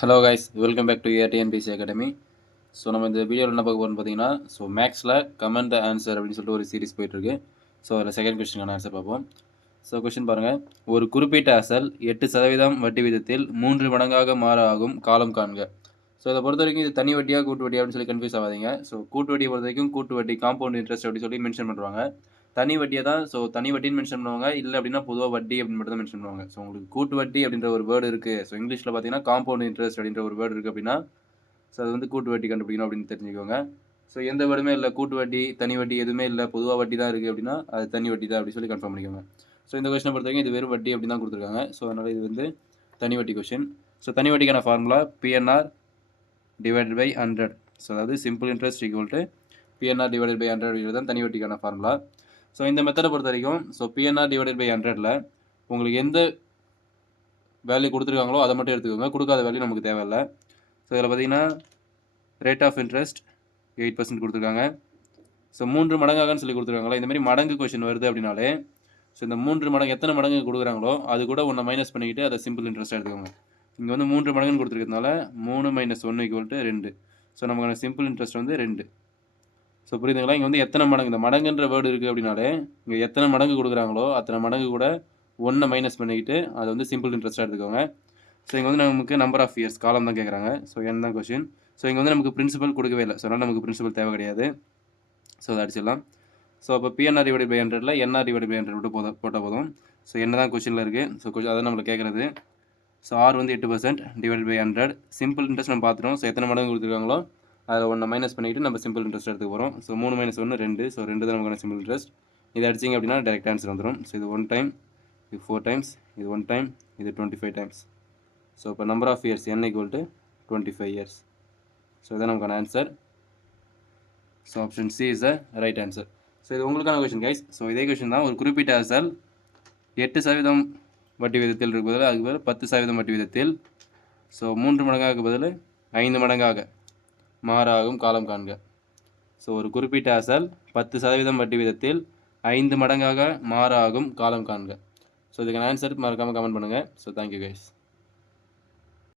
Hello guys, welcome back to ATNPC academy. So நம்ம இந்த வீடியோவில் என்ன பார்க்க போகிறோம்னு பார்த்தீங்கன்னா, மேக்ஸில் கமெண்ட் த ஆன்சர் அப்படின்னு சொல்லிட்டு ஒரு சீரிஸ் போயிட்டுருக்கு. ஸோ அதில் செகண்ட் கொஸ்டினுக்கான ஆன்சர் பார்ப்போம். ஸோ கொஸ்டின் பாருங்கள், ஒரு குறிப்பிட்ட அசல் 8% வட்டி விதத்தில் 3 மடங்காக மாற ஆகும் காலம் காண்க. ஸோ இதை பொறுத்த வரைக்கும் இது தனி வட்டியாக கூட்டு வட்டி அப்படின்னு சொல்லி கன்ஃபியூஸ் ஆகாதீங்க. ஸோ கூட்டு வட்டியை பொறுத்த வரைக்கும் கூட்டு வட்டி காம்பவுண்ட் இன்ட்ரெஸ்ட் அப்படின்னு சொல்லி மென்ஷன் பண்ணுவாங்க. தனி வட்டியை தான் தனி வட்டின்னு மென்ஷன் பண்ணுவாங்க, இல்லை அப்படின்னா பொதுவாக வட்டி அப்படின்னு மட்டும் தான் மென்ஷன் பண்ணுவாங்க. ஸோ உங்களுக்கு கூட்டு வட்டி அப்படின்ற ஒரு வேர்டு இருக்குது. ஸோ இங்கிலீஷில் பார்த்தீங்கன்னா காம்பவுண்ட் இன்ட்ரெஸ்ட் அப்படின்ற ஒரு வேர்டு இருக்குது அப்படின்னா அது வந்து கூட்டு வட்டி கண்டுபிடிக்கணும் அப்படின்னு தெரிஞ்சுக்கோங்க. ஸோ எந்த வேர்டுமே இல்லை, கூட்டு வட்டி தனி வட்டி எதுவுமே இல்லை, பொதுவாக வட்டி தான் இருக்குது அப்படின்னா அது தனி வட்டி தான் அப்படின்னு சொல்லி கன்ஃபார்ம் பண்ணிக்கோங்க. ஸோ இந்த கொஸ்டினை பொறுத்த வரைக்கும் இது வெறும் வட்டி அப்படி தான் கொடுத்துருக்காங்க. ஸோ அதனால் இது வந்து தனி வட்டி கொஸ்டின். ஸோ தனி வட்டிக்கான formula PNR divided by 100. So அதாவது simple interest equal to PNR divided by 100 அப்படின்றது தான் தனி வட்டிக்கான ஃபார்முலா. ஸோ இந்த மெத்தடை பொறுத்த வரைக்கும் பிஎன்ஆர் டிவைடட் பை 100ல் உங்களுக்கு எந்த வேல்யூ கொடுத்துருக்காங்களோ அதை மட்டும் எடுத்துக்கோங்க, கொடுக்காத வேல்யூ நமக்கு தேவையில்லை. ஸோ இதில் பார்த்தீங்கன்னா ரேட் ஆஃப் இன்ட்ரெஸ்ட் 8% கொடுத்துருக்காங்க. ஸோ 3 மடங்காகன்னு சொல்லி கொடுத்துருக்காங்களா, இந்தமாதிரி மடங்கு கொஷின் வருது அப்படின்னாலே இந்த 3 மடங்கு எத்தனை மடங்கு கொடுக்குறாங்களோ அது கூட ஒன்றை மைனஸ் பண்ணிக்கிட்டு அதை சிம்பிள் இன்ட்ரெஸ்ட்டாக எடுத்துக்கோங்க. இங்கே வந்து 3 மடங்குன்னு கொடுத்துருக்கிறதுனால 3 - 1 = 2. ஸோ நமக்கான சிம்பிள் இன்ட்ரெஸ்ட் வந்து 2. ஸோ புரியுதுங்களா, இங்கே வந்து எத்தனை மடங்கு, இந்த மடங்குன்ற வேர்டு இருக்குது அப்படின்னாலே இங்கே எத்தனை மடங்கு கொடுக்குறாங்களோ அத்தனை மடங்கு கூட 1 மைனஸ் பண்ணிக்கிட்டு அதை வந்து சிம்பிள் இன்ட்ரெஸ்ட்டாக எடுத்துக்கோங்க. ஸோ இங்கே வந்து நமக்கு நம்பர் ஆஃப் இயர்ஸ் காலம் தான் கேட்குறாங்க. ஸோ என்ன தான் கொஷின். ஸோ இங்கே வந்து நமக்கு பிரின்சிபல் கொடுக்கவே இல்லை. ஸோ அதனால் நமக்கு பிரின்சிபல் தேவை கிடையாது. ஸோ அதை அடிச்சிடலாம். ஸோ அப்போ பிஎன்ஆர் டிவைட் பை 100ல் என்ஆர் டிவைட் பை 100 மட்டும் போட்டால் போதும். ஸோ என்ன தான் கொஷினில் இருக்குது. ஸோ அதான் நம்மளுக்கு கேட்குறது. ஸோ ஆர் வந்து 8% டிவைட் பை 100. சிம்பிள் இன்ட்ரெஸ்ட் நம்ம பார்த்துட்டோம். ஸோ எத்தனை மடங்கு கொடுத்துருக்காங்களோ அதில் 1 மைனஸ் பண்ணிவிட்டு நம்ம சிம்பிள் இன்ட்ரெஸ்ட் எடுத்துக்க போகிறோம். ஸோ 3 - 1 2. ஸோ 2 தான் நமக்கான சிம்பிள் இன்ட்ரெஸ்ட். இதை அடிச்சிங்க அப்படின்னா டேரெக்ட் ஆன்சர் வந்துடும். ஸோ இது 1 டைம், இது 4 டைம்ஸ், இது 1 டைம், இது 25 டைம்ஸ். ஸோ இப்போ number of years n = 25 years. So இதான் நமக்கான answer. So option C is the right answer. So இது உங்களுக்கான கொஷின் கைஸ். ஸோ இதே கொஷின் தான். ஒரு குறிப்பிட்ட அசல் 8% வட்டி விதத்தில் இருக்க பதில் அதுக்கு பதில் 10% வட்டி விதத்தில் 3 மடங்காக பதில் 5 மடங்காக மாறாகும் காலம் காண்க. ஸோ ஒரு குறிப்பிட்ட அசல் 10% வட்டி விதத்தில் 5 மடங்காக மாறாகும் காலம் காண்க. ஸோ இதுக்கான ஆன்சர் மறக்காமல் கமெண்ட் பண்ணுங்கள். So thank you guys.